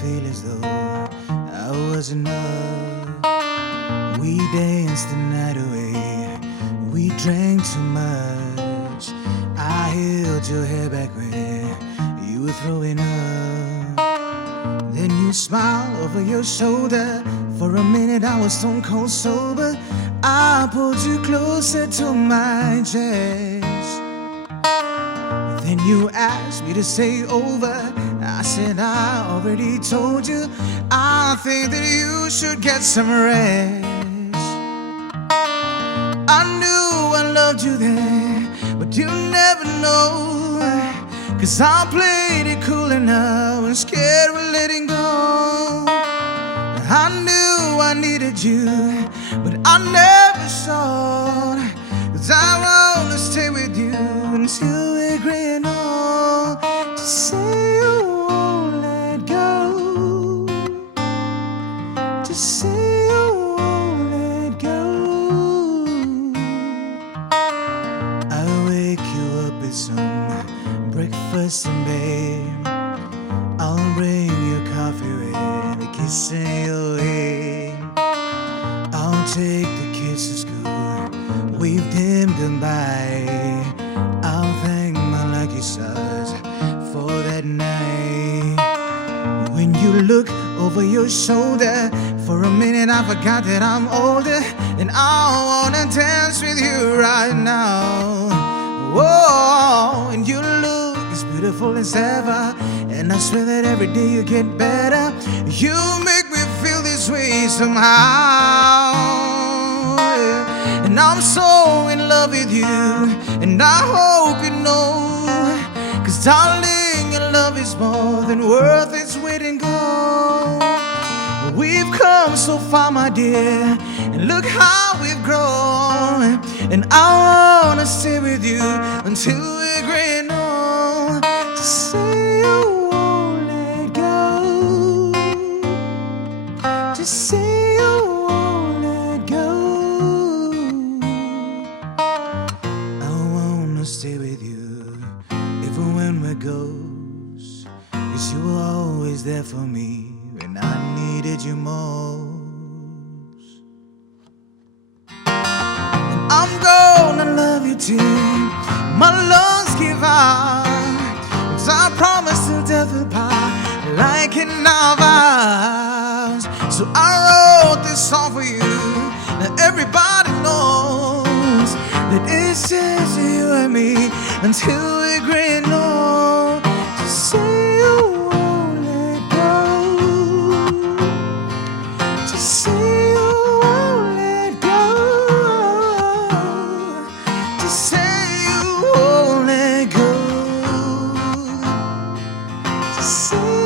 feel as though I was enough. We danced the night away, we drank too much. I held your hair back when you were throwing up. Then you smiled over your shoulder. For a minute I was stone cold sober. I pulled you closer to my chest. Then you asked me to stay over. I said I already told you. I think that you should get some rest. I knew I loved you then, but you never know. 'Cause I played it cool and I was scared of letting go. I knew I needed you, but I never thought 'cause I wanna stay with you until we're gray and old. Just say you won't let go. Just say you won't let go. I'll wake you up with some breakfast and babe, I'll bring you coffee with a kiss in your head. I'll take the kids to school, wave them goodbye. I'll thank my lucky stars for that night. When you look over your shoulder, for a minute I forgot that I'm older, and I wanna dance with you right now. Whoa, and you look as beautiful as ever, and I swear that every day you get better. You make me feel this way somehow, yeah. And I'm so in love with you, and I hope you know. 'Cause darling, your love is more than worth its weight in gold. We've come so far, my dear, and look how we've grown. And I wanna stay with you until we're gray and old. Just say you won't let go. Just say you won't let go. I wanna stay with you even when we're ghosts, 'cause you were always there for me when I needed you most. And I'm gonna love you till my lungs give out. 'Cause I promise till death will part, like in our vows. So I wrote this song for you. Now everybody knows that it's just you and me until we're gray and old. Just say you won't let go. Just say you won't let go. Just say you won't let go. Just say